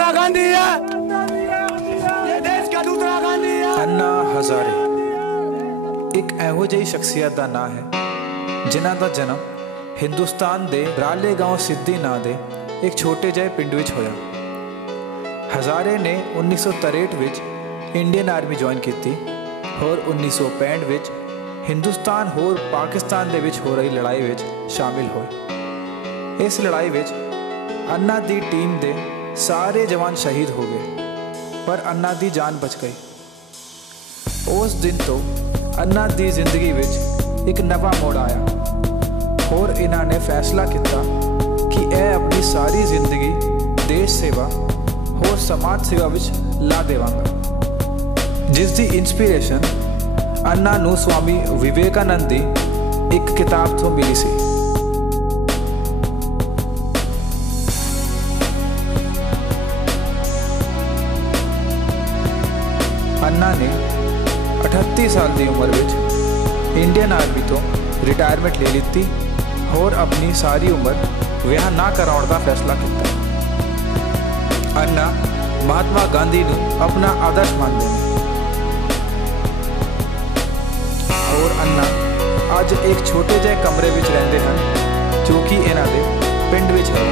दूसरा गांधी है, ये देश का दूसरा गांधी है। अन्ना हजारे एक ਇਹੋ ਜਿਹੀ ਸ਼ਖਸੀਅਤ ਦਾ ਨਾਂ ਹੈ ਜਿਨ੍ਹਾਂ ਦਾ ਜਨਮ ਹਿੰਦੁਸਤਾਨ ਦੇ ਰਾਲੇਗਾਂव ਸਿੱਧੀ ਨਾਂ ਦੇ ਇੱਕ ਛੋਟੇ ਜਿਹੇ ਪਿੰਡ ਵਿੱਚ ਹੋਇਆ। ਹਜ਼ਾਰੇ ਨੇ 1963 ਵਿੱਚ ਇੰਡੀਅਨ ਆਰਮੀ ਜੁਆਇਨ ਕੀਤੀ और 1965 ਵਿੱਚ ਹਿੰਦੁਸਤਾਨ ਹੋਰ ਪਾਕਿਸਤਾਨ ਦੇ ਵਿੱਚ ਹੋ ਰਹੀ ਲੜਾਈ ਵਿੱਚ ਸ਼ਾਮਿਲ ਹੋਏ। ਇਸ ਲੜਾਈ ਵਿੱਚ अन्ना ਦੀ ਟੀਮ ਦੇ ਸਾਰੇ ਜਵਾਨ ਸ਼ਹੀਦ ਹੋ ਗਏ ਪਰ अन्ना ਦੀ ਜਾਨ ਬਚ ਗਈ। ਉਸ ਦਿਨ ਤੋਂ अन्ना ਦੀ ਜ਼ਿੰਦਗੀ ਵਿੱਚ ਇੱਕ ਨਵਾਂ ਮੋੜ ਆਇਆ और इन्हों ने फैसला किया कि यह अपनी सारी जिंदगी देश सेवा और समाज सेवा विच ला देवांगा, जिसकी इंस्पिरेशन अन्ना नू स्वामी विवेकानंद की एक किताब तो मिली सी। अन्ना ने 38 साल की उम्र में इंडियन आर्मी तो रिटायरमेंट ले ली थी और अपनी सारी उम्र विआह ना कराने का फैसला किया। अन्ना महात्मा गांधी को अपना आदर्श मानते हैं और अन्ना अज एक छोटे जे कमरे में रहते हैं जो कि इन्हां दे पिंड विच है।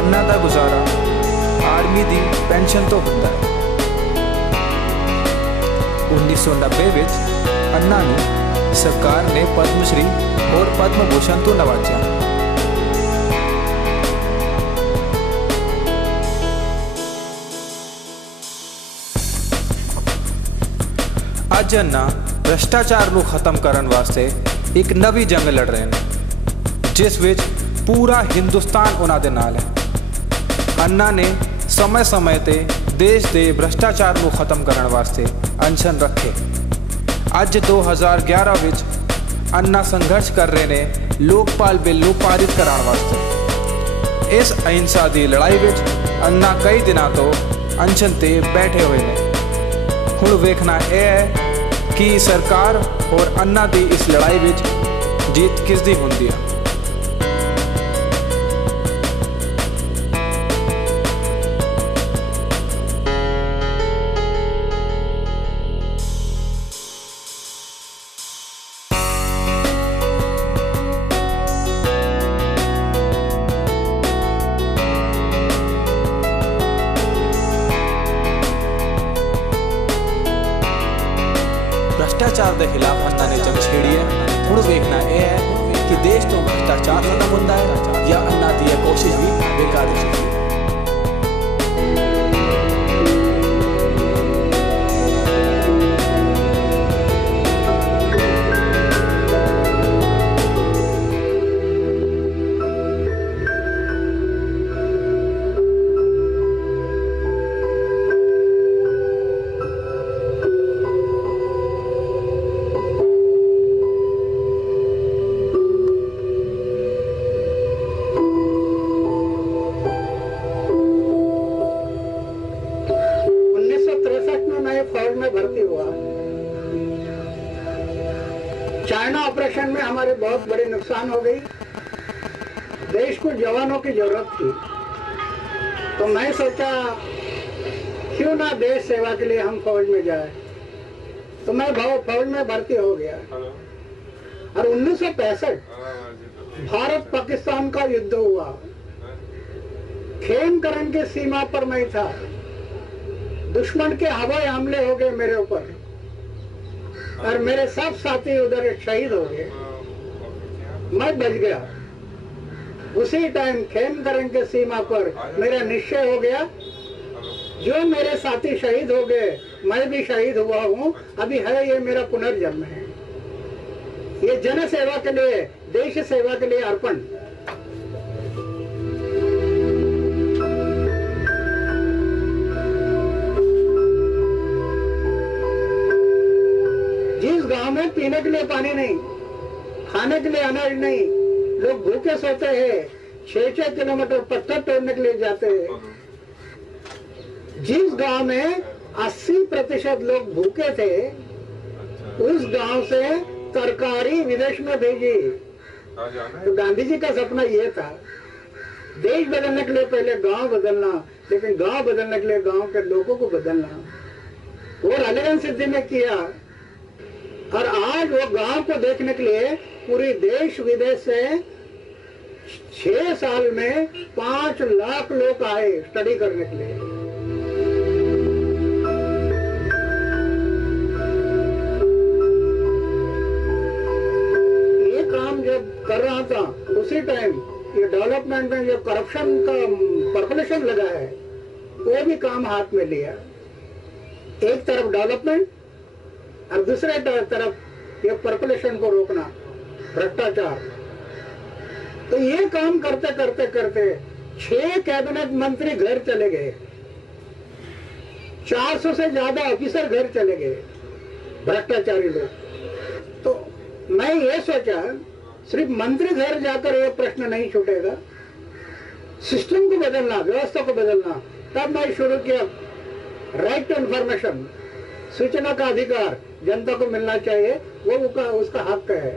अन्ना का गुजारा आर्मी की पेंशन तो होता है। 1990 विच अन्ना नूं सरकार ने पद्मश्री और पद्म भूषण तो नवाजा। अज अन्ना भ्रष्टाचार को खत्म करने वास्ते एक नवी जंग लड़ रहे हैं जिस विच पूरा हिंदुस्तान उन्हां दे नाल है। अन्ना ने समय समय ते देश के भ्रष्टाचार को खत्म करने वास्ते अनशन रखे। अज 2011 विच अन्ना संघर्ष कर रहे ने लोकपाल बिल पारित कराने वास्ते। इस अहिंसा की लड़ाई विच अन्ना कई दिनों तो अनशन ते बैठे हुए ने। हुण वेखना यह है कि सरकार और अन्ना की इस लड़ाई विच जीत किसदी हुंदी है। भ्रष्टाचार के खिलाफ अन्ना ने जंग छेड़ी है। हुण वेखना यह है कि देश तो भ्रष्टाचार खत्म होता है या अन्ना की यह कोशिश भी बेकार है। चाइना ऑपरेशन में हमारे बहुत बड़े नुकसान हो गई। देश को जवानों की जरूरत थी तो मैं सोचा क्यों ना देश सेवा के लिए हम फौज में जाए, तो मैं फौज में भर्ती हो गया। और 1965 भारत पाकिस्तान का युद्ध हुआ। खेमकरण के सीमा पर मैं था। दुश्मन के हवाई हमले हो गए मेरे ऊपर और मेरे सब साथी उधर शहीद हो गए। मैं बच गया। उसी टाइम खेमकरण के सीमा पर मेरा निश्चय हो गया, जो मेरे साथी शहीद हो गए मैं भी शहीद हुआ हूँ। अभी है ये मेरा पुनर्जन्म है। ये जन सेवा के लिए, देश सेवा के लिए अर्पण। जिस गांव में पीने के लिए पानी नहीं, खाने के लिए अनाज नहीं, लोग भूखे सोते हैं, 6-6 किलोमीटर पत्थर तोड़ने के लिए जाते हैं। जिस गांव में 80% लोग भूखे थे, उस गांव से तरकारी विदेश में भेजी। तो गांधी जी का सपना ये था, देश बदलने के लिए पहले गांव बदलना, लेकिन गांव बदलने के लिए गांव के लोगों को बदलना, वो रालेगन सिद्धि ने किया। और आज वो गांव को देखने के लिए पूरी देश विदेश से 6 साल में 5 लाख लोग आए स्टडी करने के लिए। ये काम जब कर रहा था उसी टाइम ये डेवलपमेंट में जो करप्शन का पर्कुलेशन लगा है वो भी काम हाथ में लिया। एक तरफ डेवलपमेंट और दूसरे तरफ ये पर्कुलेशन को रोकना, भ्रष्टाचार। तो ये काम करते करते करते 6 कैबिनेट मंत्री घर चले गए, 400 से ज्यादा ऑफिसर घर चले गए, भ्रष्टाचारी लोग। तो मैं ये सोचा सिर्फ मंत्री घर जाकर ये प्रश्न नहीं छूटेगा, सिस्टम को बदलना, व्यवस्था को बदलना। तब मैं शुरू किया राइट टू इंफॉर्मेशन, सूचना का अधिकार जनता को मिलना चाहिए, वो उसका हक है।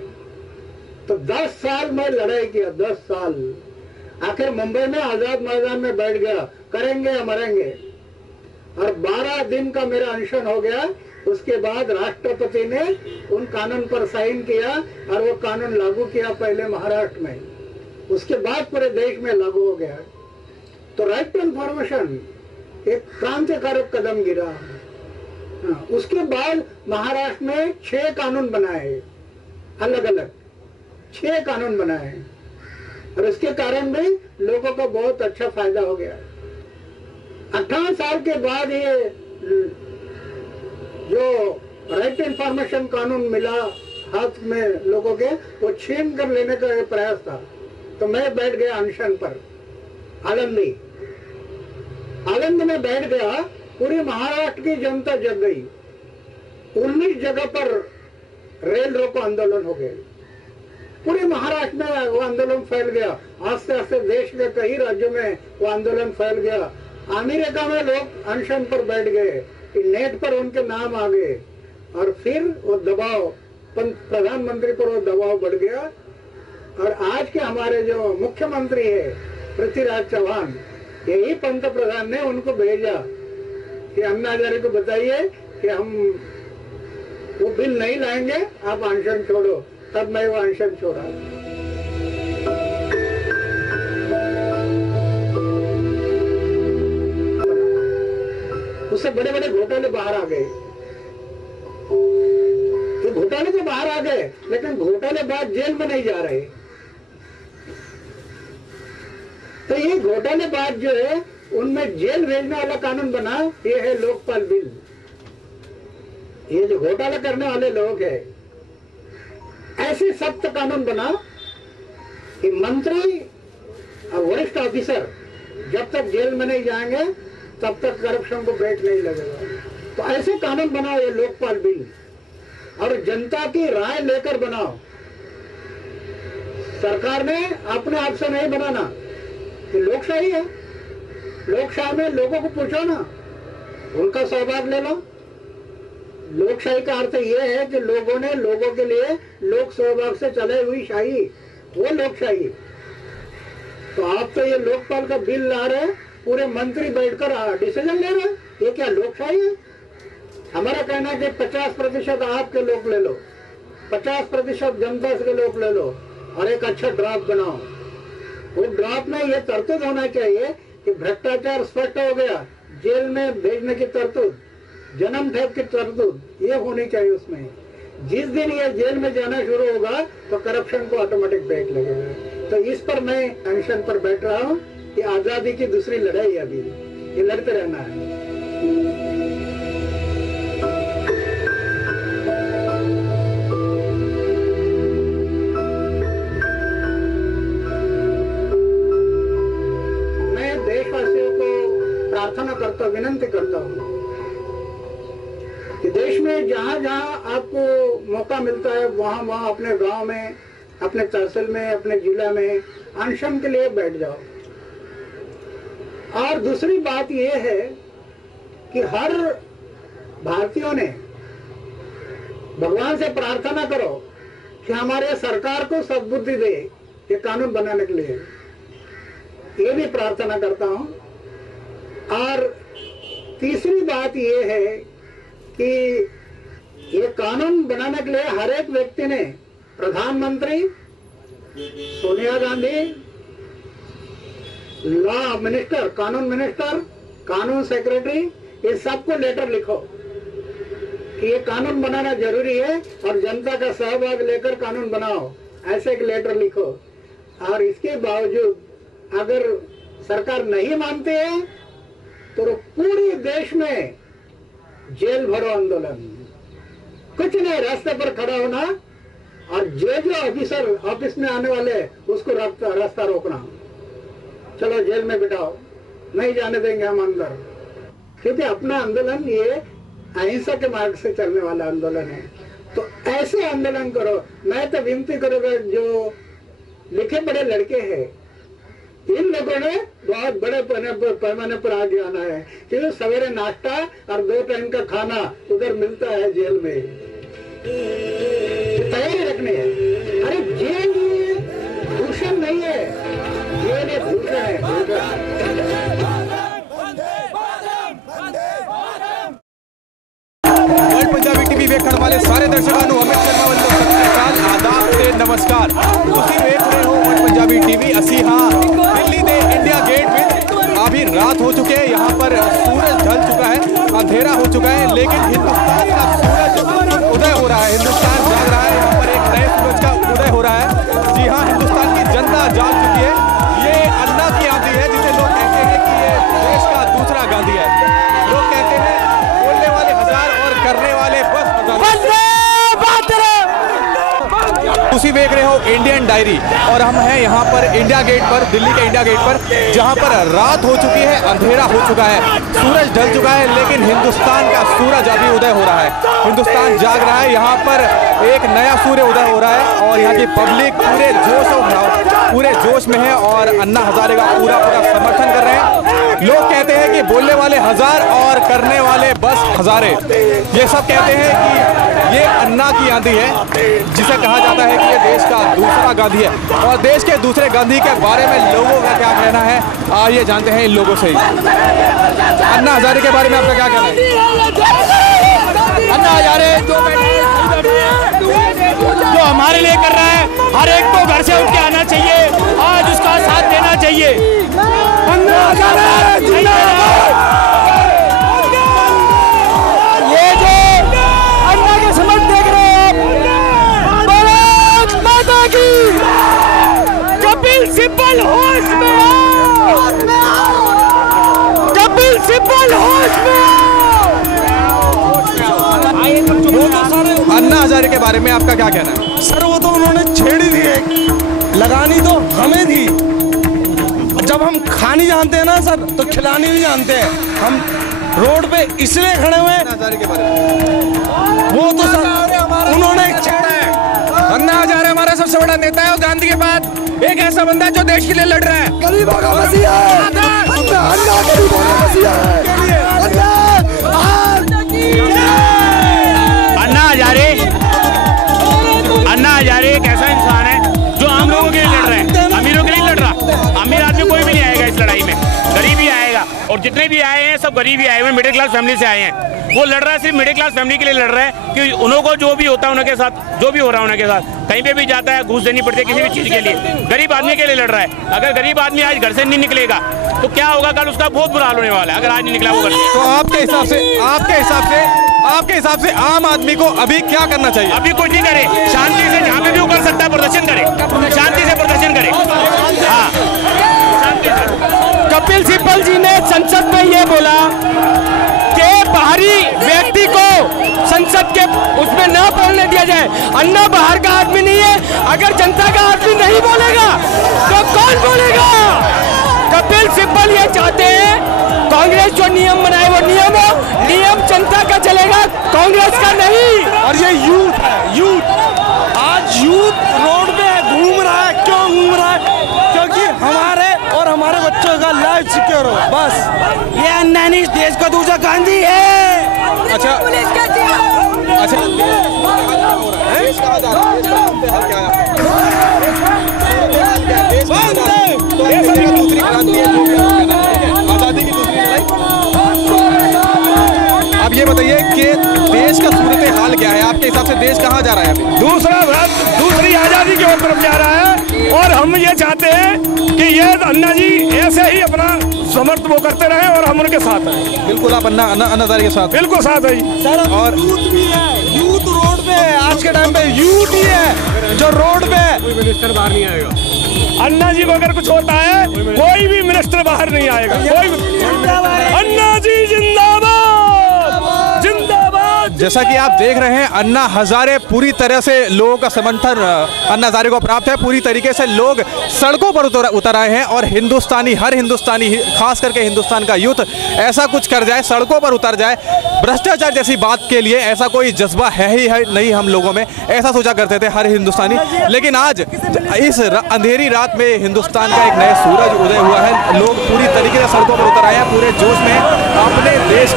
तो 10 साल मैं लड़ाई किया, 10 साल। आखिर मुंबई में आजाद मैदान में बैठ गया, करेंगे या मरेंगे। और 12 दिन का मेरा अनशन हो गया। उसके बाद राष्ट्रपति ने उन कानून पर साइन किया और वो कानून लागू किया, पहले महाराष्ट्र में, उसके बाद पूरे देश में लागू हो गया। तो राइट टू इंफॉर्मेशन एक क्रांतिकारक कदम गिरा। उसके बाद महाराष्ट्र में 6 कानून बनाए, अलग अलग 6 कानून बनाए, और उसके कारण भी लोगों को बहुत अच्छा फायदा हो गया। 18 साल के बाद ये जो राइट टू इंफॉर्मेशन कानून मिला हाथ में लोगों के, वो छीन कर लेने का प्रयास था। तो मैं बैठ गया अनशन पर, आनंद में बैठ गया। पूरी महाराष्ट्र की जनता जग गई। 19 जगह पर रेल रोको आंदोलन हो गए, पूरे महाराष्ट्र में वो आंदोलन फैल गया। आस्ते आस्ते देश के कई राज्यों में वो आंदोलन फैल गया। अमेरिका में लोग अनशन पर बैठ गए, नेट पर उनके नाम आ गए, और फिर वो दबाव प्रधानमंत्री पर वो दबाव बढ़ गया। और आज के हमारे जो मुख्यमंत्री है पृथ्वीराज चौहान, यही पंत प्रधान ने उनको भेजा कि अन्ना हजारे को बताइए कि हम वो बिल नहीं लाएंगे, आप अनशन छोड़ो। तब मैं वो अनशन छोड़ा। उससे बड़े बड़े घोटाले बाहर आ गए। तो घोटाले तो बाहर आ गए, लेकिन घोटाले बाद जेल में नहीं जा रहे। तो ये घोटाले बाद जो है उनमें जेल भेजने वाला कानून बना, ये है लोकपाल बिल। ये जो घोटाला करने वाले लोग हैं, ऐसे सख्त कानून बना कि मंत्री और वरिष्ठ ऑफिसर जब तक जेल में नहीं जाएंगे तब तक करप्शन को ब्रेक नहीं लगेगा। तो ऐसे कानून बनाओ, ये लोकपाल बिल, और जनता की राय लेकर बनाओ। सरकार ने अपने आप से नहीं बनाना, ये लोकशाही है। लोकशाही में लोगों को पूछो ना, उनका सहभाग ले लो। लोकशाही का अर्थ ये है कि लोगों ने लोगों के लिए लोक सहभाग से चले हुई शाही, वो लोकशाही। तो आप तो ये लोकपाल का बिल ला रहे, पूरे मंत्री बैठकर डिसीजन ले रहे, ये क्या लोकशाही है? हमारा कहना है कि 50% आपके लोग ले लो, 50% जनता के लोग ले लो, और एक अच्छा ड्राफ्ट बनाओ। वो ड्राफ्ट में ये तरतूद होना चाहिए कि भ्रष्टाचार स्पष्ट हो गया, जेल में भेजने की तरतूद, जन्म ठेप की तरतूद, ये होनी चाहिए उसमें। जिस दिन ये जेल में जाना शुरू होगा तो करप्शन को ऑटोमेटिक ब्रेक लगेगा। तो इस पर मैं अनशन पर बैठ रहा हूँ। ये आजादी की दूसरी लड़ाई है, अभी ये लड़ते रहना है। मैं देशवासियों को प्रार्थना करता, विनंती करता हूँ कि देश में जहाँ जहाँ आपको मौका मिलता है वहाँ वहाँ अपने गांव में, अपने तहसील में, अपने जिला में अनशन के लिए बैठ जाओ। और दूसरी बात यह है कि हर भारतीयों ने भगवान से प्रार्थना करो कि हमारे सरकार को सद्बुद्धि दे ये कानून बनाने के लिए। ये भी प्रार्थना करता हूँ और तीसरी बात ये है कि ये कानून बनाने के लिए हर एक व्यक्ति ने, प्रधानमंत्री, सोनिया गांधी, लॉ मिनिस्टर, कानून मिनिस्टर, कानून सेक्रेटरी, ये सबको लेटर लिखो कि ये कानून बनाना जरूरी है और जनता का सहभाग लेकर कानून बनाओ, ऐसे एक लेटर लिखो। और इसके बावजूद अगर सरकार नहीं मानती है तो पूरे देश में जेल भरो आंदोलन, कुछ नहीं, रास्ते पर खड़ा होना और जो ऑफिसर ऑफिस में आने वाले उसको रास्ता रोकना, चलो जेल में बिठाओ, नहीं जाने देंगे हम अंदर, क्योंकि अपना आंदोलन ये अहिंसा के मार्ग से चलने वाला आंदोलन है। तो ऐसे आंदोलन करो। मैं तो विनती करूंगा, जो लिखे बड़े लड़के हैं, इन लोगों ने बहुत बड़े पैमाने पर आगे आना है, क्योंकि सवेरे नाश्ता और 2 टाइम का खाना उधर मिलता है जेल में, तैयारी रखनी है। अरे जेल दूषण नहीं है, जेल एक दूषण है। वर्ल्ड पंजाबी टीवी वेखण वाले सारे दर्शकों को अमित शर्मा वालों सत श्री अकाल, आदाब ते नमस्कार। तुसीं वेख रहे हो वर्ल्ड पंजाबी टीवी। असी हाँ दिल्ली दे इंडिया गेट में अभी रात हो चुके हैं, यहाँ पर सूरज ढल चुका है, अंधेरा हो चुका है, लेकिन हिंदुस्तान का सूरज उदय हो रहा है, हिंदुस्तान जाग रहा है। यहाँ पर एक नए सूरज का उदय हो रहा है। जी हाँ, हिंदुस्तान की जनता जाग चुकी है। ये अन्ना की आंधी है, जिसे लोग कहते हैं कि ये देश का दूसरा गांधी है। लोग कहते हैं बोलने वाले हजार और करने वाले बस हजार। तुसी देख रहे हो इंडियन डायरी और हम हैं यहाँ पर इंडिया गेट पर, दिल्ली के इंडिया गेट पर, जहाँ पर रात हो चुकी है, अंधेरा हो चुका है, सूरज ढल चुका है, लेकिन हिंदुस्तान का सूरज अभी उदय हो रहा है। हिंदुस्तान जाग रहा है। यहाँ पर एक नया सूर्य उदय हो रहा है और यहाँ की पब्लिक पूरे जोश में है और अन्ना हजारे का पूरा समर्थन कर रहे हैं। लोग कहते हैं कि बोलने वाले हजार और करने वाले बस हजारे। ये सब कहते हैं कि ये अन्ना की आंधी है, जिसे कहा जाता है कि ये देश का दूसरा गांधी है। और देश के दूसरे गांधी के बारे में लोगों का क्या कहना है, आइए जानते हैं इन लोगों से ही। अन्ना हजारे के बारे में आपका क्या कहना है? अन्ना हजारे जो हमारे लिए कर रहा है, हर एक को घर से उठ के आना चाहिए, आज उसका साथ देना चाहिए। ये जो अन्ना के समझ देख रहे हैं आप, भारत माता की। कपिल सिब्बल होश में आओ, कपिल सिब्बल होश में आओ। अन्ना हजारे के बारे में आपका क्या कहना है? सर वो तो उन्होंने छेड़ी थी, लगानी तो हमें थी। जब हम खानी जानते हैं ना सर, तो खिलानी भी जानते हैं। हम रोड पे इसलिए खड़े हुए हैं, वो तो सर उन्होंने छेड़ा है। अन्ना हजारे हमारा सबसे बड़ा नेता है और गांधी के बाद एक ऐसा बंदा जो देश के लिए लड़ रहा है। गरीबों का मसीहा है, अन्ना गरीबों का मसीहा है। अन्ना हजारे एक ऐसा इंसान है जो आम लोगों के लिए लड़ रहा है, अमीरों के लिए लड़ रहा। अमीर आदमी कोई भी नहीं आएगा इस लड़ाई में, गरीब ही आएगा। और जितने भी आए हैं सब गरीब ही आए हुए, मिडिल क्लास फैमिली से आए हैं। वो लड़ रहा है सिर्फ मिडिल क्लास फैमिली के लिए लड़ रहा है कि उनको जो भी होता है उनके साथ, जो भी हो रहा है उनके साथ, कहीं पे भी जाता है घूस देनी पड़ती है किसी भी चीज के लिए, गरीब आदमी के लिए लड़ रहा है। अगर गरीब आदमी आज घर से नहीं निकलेगा तो क्या होगा, कल उसका बहुत बुरा हाल होने वाला है, अगर आज नहीं निकला वो घर से। तो आपके हिसाब से आम आदमी को अभी क्या करना चाहिए? अभी कुछ नहीं करे, शांति से जहाँ पे भी वो कर सकता है प्रदर्शन करे, शांति से प्रदर्शन करे। हाँ, शांति से। कपिल सिब्बल जी ने संसद में ये बोला कि बाहरी व्यक्ति को संसद के उसमें न बोलने दिया जाए। अन्ना बाहर का आदमी नहीं है, अगर जनता का आदमी नहीं बोलेगा तो कौन बोलेगा? कपिल सिब्बल ये चाहते हैं कांग्रेस जो नियम बनाए वो नियम हो, नियम जनता का चलेगा, कांग्रेस का नहीं। और ये यूथ है, यूथ आज यूथ रोड पे घूम रहा है। क्यों घूम रहा है? क्योंकि हमारे और हमारे बच्चों का लाइफ सिक्योर हो, बस। ये अन्ना नहीं, देश का दूसरा गांधी है। अच्छा आजादी की दूसरी लड़ाई ये बताइए कि देश का सूरत हाल क्या है आपके हिसाब से, देश कहाँ जा रहा है अभी? दूसरी आज़ादी की ओर तरफ जा रहा है और हम ये चाहते हैं कि ये अन्ना जी ऐसे ही अपना समर्थ वो करते रहे और हम उनके साथ हैं। बिल्कुल, आप अन्ना हजारे के साथ बिल्कुल साथ है सर। और यूथ भी है, यूथ रोड पे है, आज के टाइम पे यूथ ही है जो रोड पे है। कोई मिनिस्टर बाहर नहीं आएगा। अन्ना जी को अगर कुछ होता है कोई भी मिनिस्टर बाहर नहीं आएगा। कोई अन्ना जी जिंदाबाद, जिंदाबाद। जैसा कि आप देख रहे हैं, अन्ना हजारे पूरी तरह से लोगों का समर्थन अन्ना हजारे को प्राप्त है। पूरी तरीके से लोग सड़कों पर उतर आए हैं और हर हिंदुस्तानी खास करके हिंदुस्तान का यूथ ऐसा कुछ कर जाए, सड़कों पर उतर जाए, भ्रष्टाचार जैसी बात के लिए ऐसा कोई जज्बा है ही नहीं हम लोगों में, ऐसा सोचा करते थे हर हिंदुस्तानी। लेकिन आज इस अंधेरी रात में हिंदुस्तान का एक नया सूरज उदय हुआ है। लोग पूरी तरीके से सड़कों पर उतर आए हैं पूरे जोश में अपने देश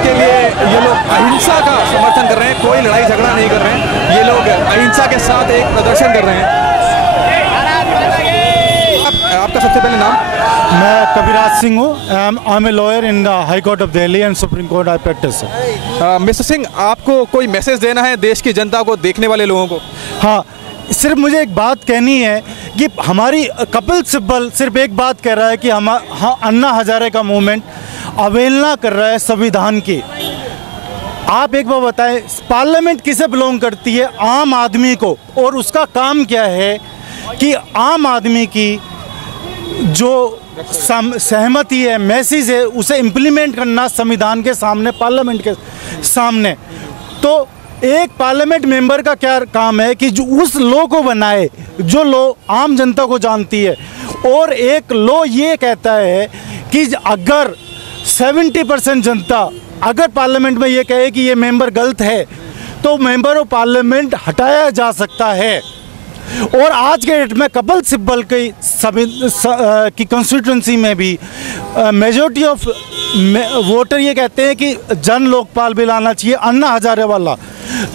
के लिए। ये लोग अहिंसा का समर्थन कर रहे हैं, कोई लड़ाई झगड़ा नहीं कर रहे हैं। ये लोग अहिंसा के साथ एक प्रदर्शन कर रहे हैं। आपका सबसे पहले नाम? मैं कविराज सिंह हूँ। I am a lawyer in the High Court of Delhi and Supreme Court I practise. Mister Singh, आपको कोई मैसेज देना है देश की जनता को, देखने वाले लोगों को? हाँ, सिर्फ मुझे एक बात कहनी है कि हमारी कपिल सिब्बल सिर्फ एक बात कह रहा है कि अन्ना हजारे का मूवमेंट अवहेलना कर रहा है संविधान की। आप एक बार बताएं, पार्लियामेंट किसे बिलोंग करती है? आम आदमी को। और उसका काम क्या है कि आम आदमी की जो सहमति है, मैसेज है, उसे इम्प्लीमेंट करना संविधान के सामने, पार्लियामेंट के सामने। तो एक पार्लियामेंट मेंबर का क्या काम है कि जो उस लॉ को बनाए जो लॉ आम जनता को जानती है। और एक लॉ ये कहता है कि अगर 70% जनता अगर पार्लियामेंट में ये कहे कि ये मेंबर गलत है तो मेंबर ऑफ पार्लियामेंट हटाया जा सकता है। और आज के डेट में कपिल सिब्बल की कंस्टिट्यूंसी में भी मेजॉरिटी ऑफ वोटर ये कहते हैं कि जन लोकपाल बिल आना चाहिए, अन्ना हजारे वाला।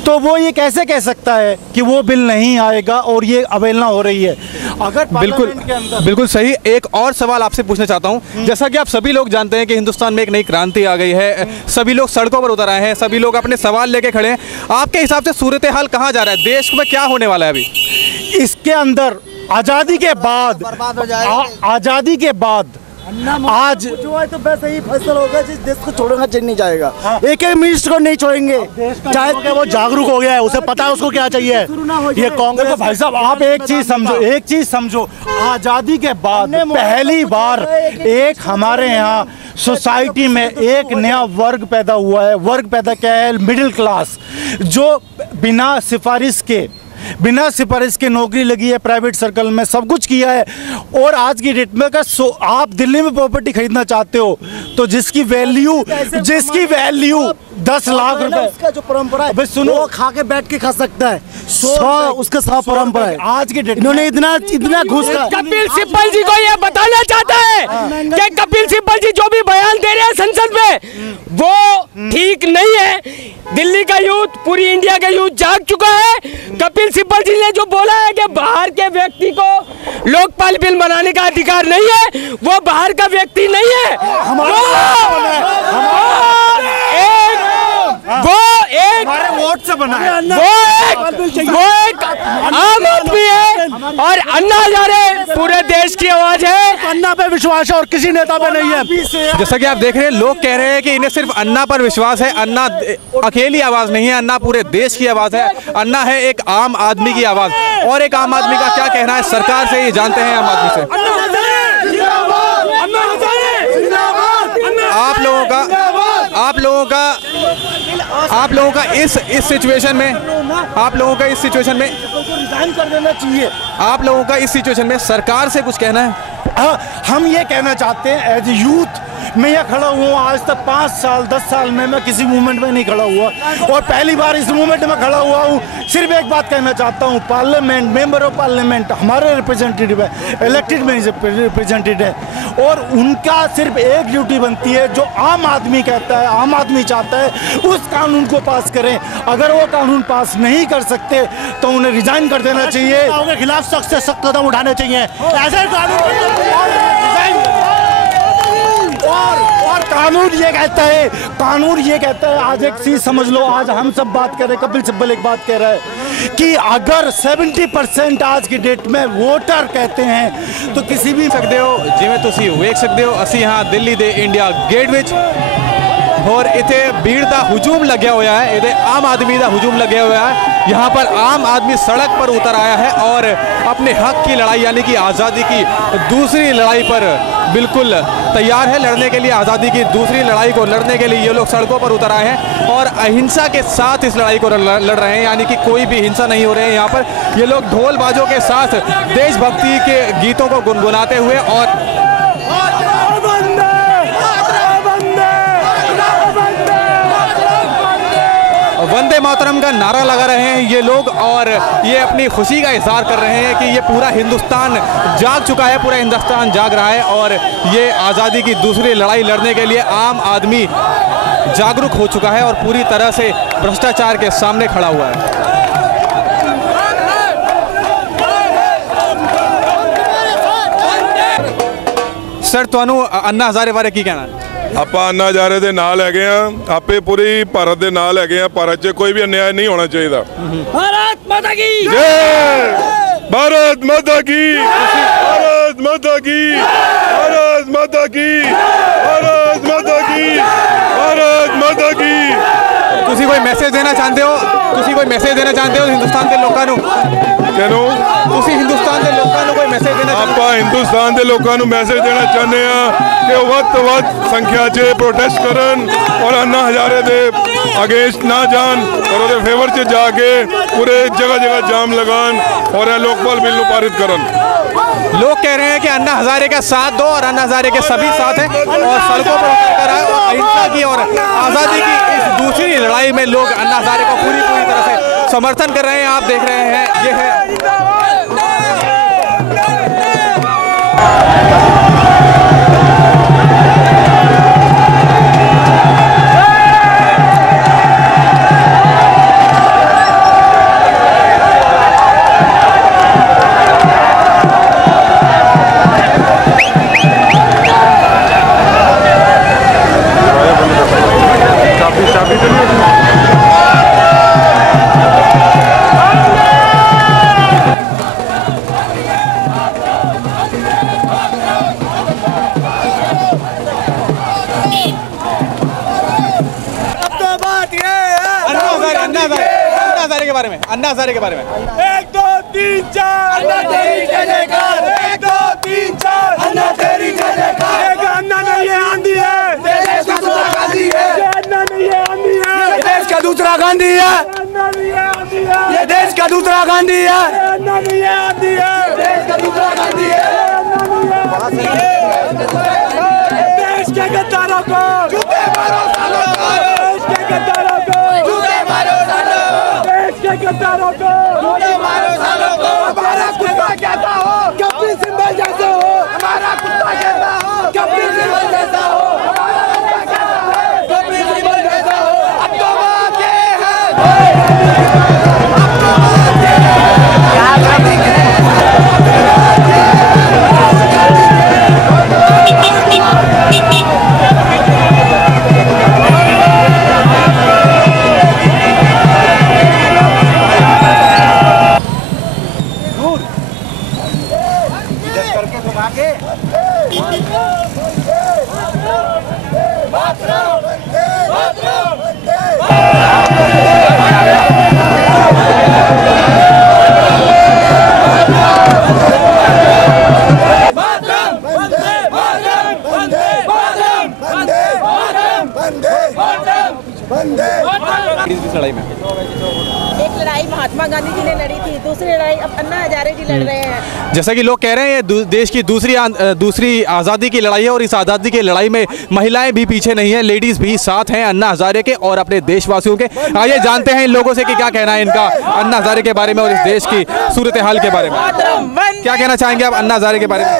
तो वो ये कैसे कह सकता है कि वो बिल नहीं आएगा और ये अवहेलना हो रही है? अगर बिल्कुल सही। एक और सवाल आपसे पूछना चाहता हूँ। जैसा कि आप सभी लोग जानते हैं कि हिंदुस्तान में एक नई क्रांति आ गई है, सभी लोग सड़कों पर उतर आए हैं, सभी लोग अपने सवाल लेके खड़े हैं। आपके हिसाब से सूरत हाल कहाँ जा रहा है? देश में क्या होने वाला है अभी? इसके अंदर आज़ादी के बाद आज जो है तो वैसे ही फैसला होगा, जिस देश को छोड़ना नहीं जाएगा। एक मिनिस्टर को नहीं छोड़ेंगे, चाहे वो जागरूक हो गया है, उसे पता है उसको क्या चाहिए। ये कांग्रेस। भाई साहब, आप एक चीज समझो, आज़ादी के बाद पहली बार एक हमारे यहाँ सोसाइटी में एक नया वर्ग पैदा हुआ है। वर्ग पैदा क्या है? मिडिल क्लास, जो बिना सिफारिश के नौकरी लगी है, प्राइवेट सर्कल में सब कुछ किया है। और आज की डेट में अगर आप दिल्ली में प्रॉपर्टी खरीदना चाहते हो तो जिसकी वैल्यू 10 लाख रुपए, उसका जो परंपरा है, सुनो, वो खा के बैठ के खा सकता है। उसका 100 परंपरा है। आज के डेट इन्होंने इतना घुस का। कपिल सिब्बल जी को ये बताना चाहता है कि कपिल सिब्बल जी जो भी बयान दे रहे हैं संसद में वो ठीक नहीं है। दिल्ली का यूथ, पूरी इंडिया का यूथ जाग चुका है। कपिल सिब्बल जी ने जो बोला है कि बाहर के व्यक्ति को लोकपाल बिल बनाने का अधिकार नहीं है, वो बाहर का व्यक्ति नहीं है। वो एक वोट से बना है। वो एक आम आदमी है और अन्ना हजारे पूरे देश की आवाज है। अन्ना पे विश्वास है और किसी नेता पे नहीं है। जैसा कि आप देख रहे हैं, लोग कह रहे हैं कि इन्हें सिर्फ अन्ना पर विश्वास है। अन्ना अकेली आवाज नहीं है, अन्ना पूरे देश की आवाज है। अन्ना है एक आम आदमी की आवाज। और एक आम आदमी का क्या कहना है सरकार से, ये जानते हैं आम आदमी से। आप लोगों का इस सिचुएशन में रिजाइन कर देना चाहिए। आप लोगों का इस सिचुएशन में सरकार से कुछ कहना है? हम ये कहना चाहते हैं, एज ए यूथ मैं यहाँ खड़ा हुआ हूँ। आज तक 5 साल 10 साल में मैं किसी मूवमेंट में नहीं खड़ा हुआ और पहली बार इस मूवमेंट में खड़ा हुआ हूँ। सिर्फ एक बात कहना चाहता हूँ, पार्लियामेंट, मेंबर ऑफ पार्लियामेंट हमारे रिप्रेजेंटेटिव है, इलेक्टेड में रिप्रेजेंटेटिव है। और उनका सिर्फ एक ड्यूटी बनती है, जो आम आदमी कहता है, आम आदमी चाहता है, उस कानून को पास करें। अगर वो कानून पास नहीं कर सकते तो उन्हें रिजाइन कर देना चाहिए। उनके खिलाफ सख्त से सख्त कदम उठाने चाहिए। ऐसे कानून और कानून ये कहता है, कानून ये कहता है, आज एक चीज समझ लो, आज हम सब बात कर रहे हैं, कपिल सिब्बल एक बात कह रहा है कि अगर 70% आज की डेट में वोटर कहते हैं तो किसी भी सकते हो जिमें तुसी वेख सकते हो असी यहाँ दिल्ली दे इंडिया गेट विच और इतने भीड़ का हुजूम लग्या हुआ है, इतने आम आदमी का हुजूम लग्या हुआ है। यहाँ पर आम आदमी सड़क पर उतर आया है और अपने हक की लड़ाई यानी कि आज़ादी की दूसरी लड़ाई पर बिल्कुल तैयार है लड़ने के लिए। आज़ादी की दूसरी लड़ाई को लड़ने के लिए ये लोग सड़कों पर उतर आए हैं और अहिंसा के साथ इस लड़ाई को लड़ रहे हैं, यानी कि कोई भी हिंसा नहीं हो रही है। यहाँ पर ये लोग ढोल बाजों के साथ देशभक्ति के गीतों को गुनगुनाते हुए और वंदे मातरम का नारा लगा रहे हैं ये लोग और ये अपनी खुशी का इजहार कर रहे हैं कि ये पूरा हिंदुस्तान जाग चुका है, पूरा हिंदुस्तान जाग रहा है और ये आज़ादी की दूसरी लड़ाई लड़ने के लिए आम आदमी जागरूक हो चुका है और पूरी तरह से भ्रष्टाचार के सामने खड़ा हुआ है। सर ਤੁਹਾਨੂੰ अन्ना हज़ारे बारे की कहना है? ਆਪਾਂ अन्ना हज़ारे ਦੇ ਨਾਲ ਹੈਗੇ ਆ, ਆਪੇ ਪੂਰੀ ਭਾਰਤ ਦੇ ਨਾਲ ਹੈਗੇ ਆ। ਭਾਰਤ 'ਚ ਕੋਈ ਵੀ ਅਨਿਆਏ ਨਹੀਂ ਹੋਣਾ ਚਾਹੀਦਾ। भारत माता की ਜੈ ਭਾਰਤ ਮਾਤਾ ਕੀ, ਭਾਰਤ ਮਾਤਾ ਕੀ, ਭਾਰਤ ਮਾਤਾ ਕੀ, ਭਾਰਤ ਮਾਤਾ ਕੀ, ਭਾਰਤ ਮਾਤਾ ਕੀ। ਤੁਸੀਂ ਕੋਈ ਮੈਸੇਜ ਦੇਣਾ ਚਾਹੁੰਦੇ ਹੋ? ਤੁਸੀਂ ਕੋਈ ਮੈਸੇਜ ਦੇਣਾ ਚਾਹੁੰਦੇ ਹੋ ਹਿੰਦੁਸਤਾਨ ਦੇ ਲੋਕਾਂ ਨੂੰ? ਕਿਹਨੂੰ? ਤੁਸੀਂ ਹਿੰਦੁਸਤਾਨ ਦੇ ਲੋਕਾਂ ਨੂੰ ਕੋਈ ਮੈਸੇਜ ਦੇਣਾ ਚਾਹੁੰਦੇ ਹੋ? ਆਪਾਂ ਹਿੰਦੁਸਤਾਨ ਦੇ ਲੋਕਾਂ ਨੂੰ ਮੈਸੇਜ ਦੇਣਾ ਚਾਹੁੰਦੇ ਆ ਕਿ ਉਹ ਵੱਧ ਤੋਂ ਵੱਧ ਸੰਖਿਆ 'ਚ ਪ੍ਰੋਟੈਸਟ ਕਰਨ ਔਰ अन्ना हज़ारे ਦੇ ਅਗੇਂਸਟ ਨਾ ਜਾਣ ਔਰ ਉਹਦੇ ਫੇਵਰ 'ਚ ਜਾ ਕੇ ਪੂਰੇ जगह जगह जाम लगान और लोकपाल बिल पारित करन। लोग कह रहे हैं कि अन्ना हज़ारे का साथ दो और अन्ना हज़ारे के सभी साथ हैं और सड़कों पर उतर आए और अहिंसा की और आज़ादी की इस दूसरी लड़ाई में लोग अन्ना हज़ारे को पूरी तरह से समर्थन कर रहे हैं। आप देख रहे हैं ये है अन्ना हज़ारे के बारे में 1 2 3 4 अन्ना तेरी जय जयकार, 1 2 3 4 अन्ना तेरी जय जयकार। अन्ना नहीं है आंधी है, देश का दूसरा गांधी है। अन्ना नहीं है आंधी है, देश का दूसरा गांधी है। अन्ना नहीं है आंधी है, ये देश का दूसरा गांधी है। अन्ना नहीं है आंधी है, देश का दूसरा गांधी है। अन्ना नहीं है, देश के गद्दारों को जूते मारो सालों को, देश के गद्दारों को जूते मारो सालों, देश के गद्दारों को जूते मारो सालों को। हमारा कुत्ता कहता हो कपिल सिब्बल जैसे हो, हमारा कुत्ता कहता हो कपिल सिब्बल जैसा हो, हमारा कुत्ता कहता है कपिल सिब्बल जैसा हो। अब तो आगे है, अब तो आगे है। लड़ाई में एक लड़ाई महात्मा गांधी जी ने लड़ी थी, दूसरी लड़ाई अब अन्ना हज़ारे जी लड़ रहे हैं। जैसा कि लोग कह रहे हैं ये देश की दूसरी आज़ादी की लड़ाई है और इस आज़ादी की लड़ाई में महिलाएं भी पीछे नहीं है, लेडीज़ भी साथ हैं अन्ना हज़ारे के और अपने देशवासियों के। आइए जानते हैं इन लोगों से कि क्या कहना है इनका अन्ना हज़ारे के बारे में और इस देश की सूरत हाल के बारे में। क्या कहना चाहेंगे आप अन्ना हज़ारे के बारे में?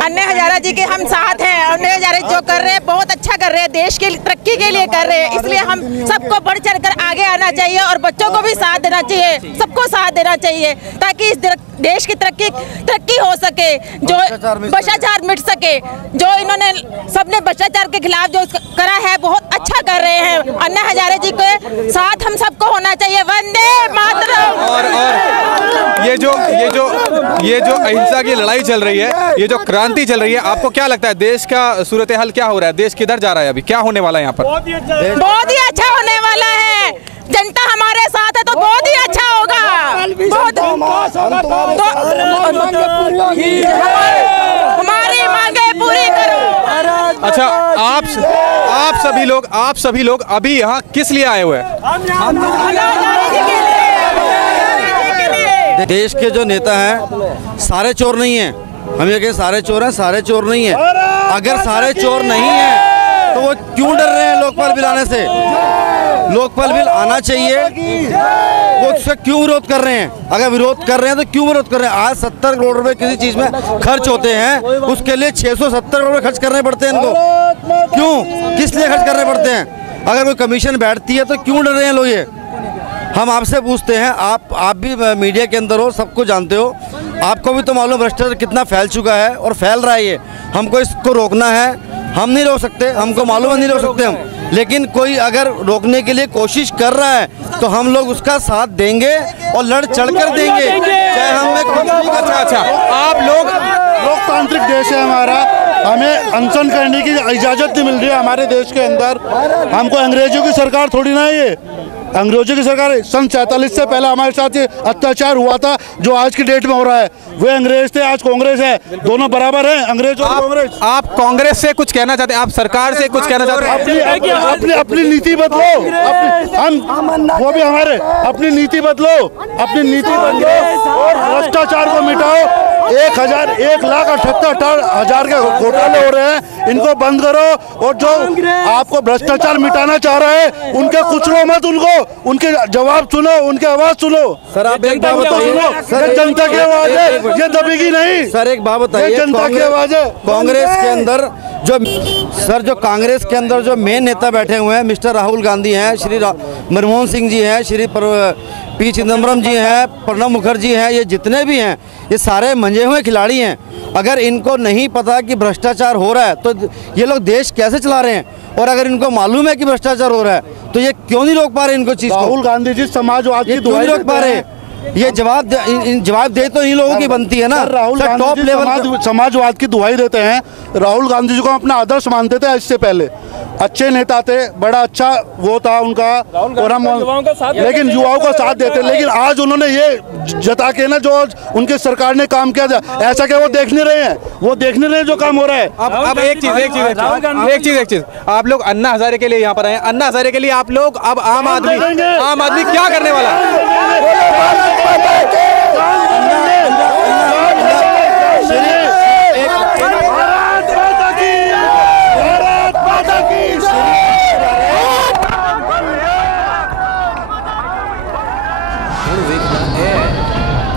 अन्ना हज़ारे जी के हम साथ हैं। अन्ना हज़ारे जो कर रहे हैं बहुत अच्छा कर रहे हैं, देश की तरक्की के लिए कर रहे हैं, इसलिए हम सबको बढ़ चढ़ कर आगे आना चाहिए और बच्चों को भी साथ देना चाहिए, सबको साथ देना चाहिए ताकि इस देश की तरक्की हो सके, जो भ्रष्टाचार मिट सके। जो इन्होंने सबने भ्रष्टाचार के खिलाफ जो करा है बहुत अच्छा कर रहे हैं। अन्ना हजारे जी के साथ हम सबको होना चाहिए। वंदे मातरम। और ये जो अहिंसा की लड़ाई चल रही है, ये जो क्रांति चल रही है, आपको क्या लगता है देश का सूरत हाल क्या हो रहा है? देश किधर जा रहा है? अभी क्या होने वाला है यहाँ पर? बहुत ही अच्छा होने वाला है। जनता हमारे साथ है तो बहुत ही अच्छा होगा। हमारी मांगे पूरी करो। अच्छा, आप सभी लोग अभी यहाँ किस लिए आए हुए हैं? देश के जो नेता हैं सारे चोर नहीं हैं। हम ये कहें सारे चोर हैं, सारे चोर नहीं हैं। अगर सारे चोर नहीं हैं तो वो क्यों डर रहे हैं लोकपाल बिल आने से? लोकपाल बिल आना चाहिए, वो उसका क्यों विरोध कर रहे हैं? अगर विरोध कर रहे हैं तो क्यों विरोध कर रहे हैं? आज 70 करोड़ रुपए किसी चीज में खर्च होते हैं, उसके लिए 670 करोड़ रुपए खर्च करने पड़ते हैं इनको। क्यों, किस लिए खर्च करने पड़ते हैं? अगर कोई कमीशन बैठती है तो क्यों डर रहे हैं लोग? ये हम आपसे पूछते हैं। आप भी मीडिया के अंदर हो, सबको जानते हो, आपको भी तो मालूम भ्रष्टाचार कितना फैल चुका है और फैल रहा है। ये हमको इसको रोकना है, हम नहीं रोक सकते, हमको मालूम है नहीं रोक सकते हम, लेकिन कोई अगर रोकने के लिए कोशिश कर रहा है तो हम लोग उसका साथ देंगे और लड़ चढ़ कर देंगे, चाहे हमें। अच्छा, आप लोग, लोकतांत्रिक देश है हमारा, हमें अनशन करने की इजाज़त नहीं मिल रही है हमारे देश के अंदर। हमको अंग्रेजों की सरकार थोड़ी ना है ये। अंग्रेजों की सरकार सन 47 से पहले हमारे साथ ये अत्याचार हुआ था जो आज की डेट में हो रहा है। वे अंग्रेज थे, आज कांग्रेस है, दोनों बराबर हैं, अंग्रेज और कांग्रेस। आप कांग्रेस से कुछ कहना चाहते हैं? आप सरकार से कुछ कहना चाहते हैं? अपनी नीति बदलो। हम वो भी हमारे अपनी नीति बदलो, अपनी नीति बदलो और भ्रष्टाचार को मिटाओ। 1,78,000 के घोटाले हो रहे हैं, इनको बंद करो। और जो आपको भ्रष्टाचार मिटाना चाह रहे हैं उनके कुचलो मत, उनके जवाब सुनो, उनके आवाज सुनो। सर आप एक बात बताइए, जनता की आवाज है, ये दबेगी नहीं। सर एक बात बताइए, जनता की आवाज है। कांग्रेस के अंदर जो कांग्रेस के अंदर जो मेन नेता बैठे हुए हैं, मिस्टर राहुल गांधी हैं, श्री मनमोहन सिंह जी हैं, श्री पी चिदम्बरम जी हैं, प्रणब मुखर्जी हैं, ये जितने भी हैं ये सारे मंजे हुए खिलाड़ी हैं। अगर इनको नहीं पता कि भ्रष्टाचार हो रहा है तो ये लोग देश कैसे चला रहे हैं? और अगर इनको मालूम है कि भ्रष्टाचार हो रहा है तो ये क्यों नहीं रोक पा रहे इनको चीज? राहुल गांधी जी समाजवाद की दुआई रोक पा रहे? ये जवाब दे तो इन लोगों की बनती है ना। राहुल टॉप लेवल समाजवाद की दुआई देते हैं। राहुल गांधी जी को अपना आदर्श मानते थे, इससे पहले अच्छे नेता थे, बड़ा अच्छा वो था उनका, और हम लेकिन युवाओं का साथ देते। लेकिन आज उन्होंने ये जता के ना जो उनकी सरकार ने काम किया था, ऐसा क्या वो देख नहीं रहे हैं? वो देख नहीं रहे जो काम हो रहा है। अब एक चीज आप लोग अन्ना हजारे के लिए यहाँ पर आए। अन्ना हजारे के लिए आप लोग अब आम आदमी क्या करने वाला है?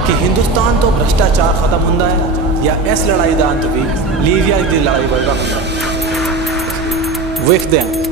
कि हिंदुस्तान तो भ्रष्टाचार खत्म होंदा है या इस लड़ाई का अंत भी लीबिया की लड़ाई वर्गा होंदा है। वेखते हैं